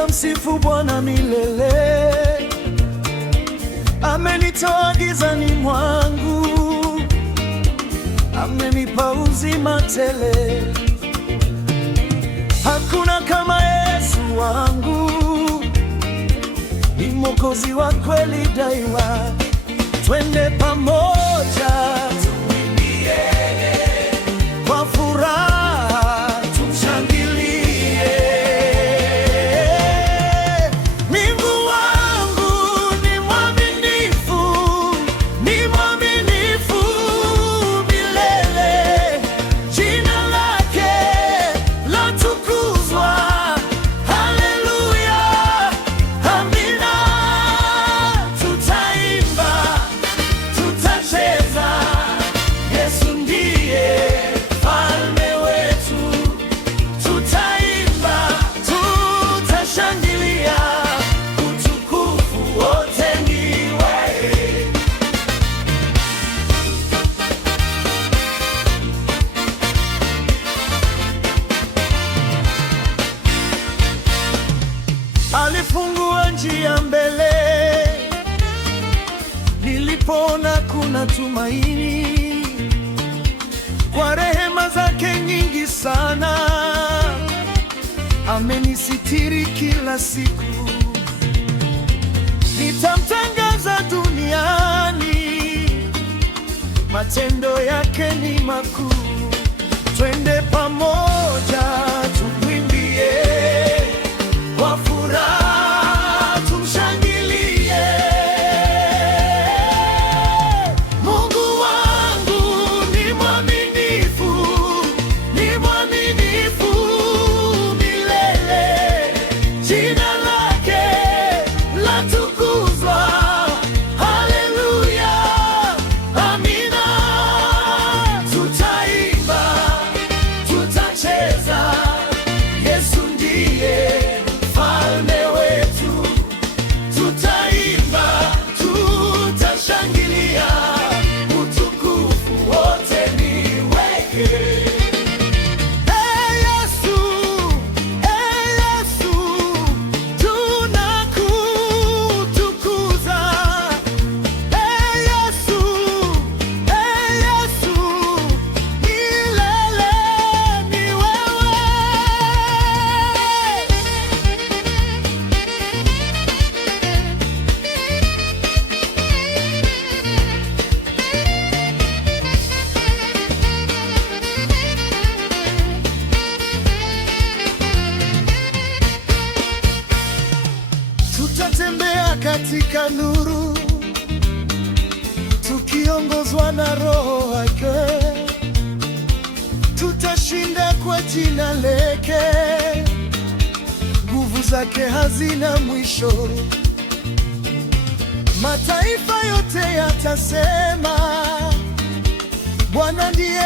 Nitamsifu Bwana milele, amenitoa gizani mwangu, amenipa uzima tele. Hakuna kama Yesu wangu, ni Mwokozi wa kweli daima. Twende pamoja tumwimbie, kwa furaha tumshangilie. Mungu wangu ni mwaminifu, ni mwaminifu milele. Jina lake latukuzwa, haleluya, amina. Tutaimba, tutacheza, Yesu ndiye mfalme wetu. Tutaimba, tutashangilia, utukufu wote ni wake. Alifungua njia mbele, nilipoona kuna tumaini. Kwa rehema zake nyingi sana, amenisitiri kila siku. Nitamtangaza duniani, matendo yake ni makuu. Twende pamoja tumwimbie, kwa furaha tumshangilie. Mungu wangu ni mwaminifu, ni mwaminifu milele. Jina lake latukuzwa, haleluya, amina. Tutaimba, tutacheza, Yesu ndiye mfalme wetu. Tutaimba, tutashangilia, utukufu wote ni wake. Ee Yesu, ee Yesu, tunakutukuza. Ee Yesu, milele ni wewe. Tutatembea katika nuru, tukiongozwa na Roho wake. Tutashinda kwa jina lake, nguvu zake hazina mwisho. Mataifa yote yatasema, Bwana ndiye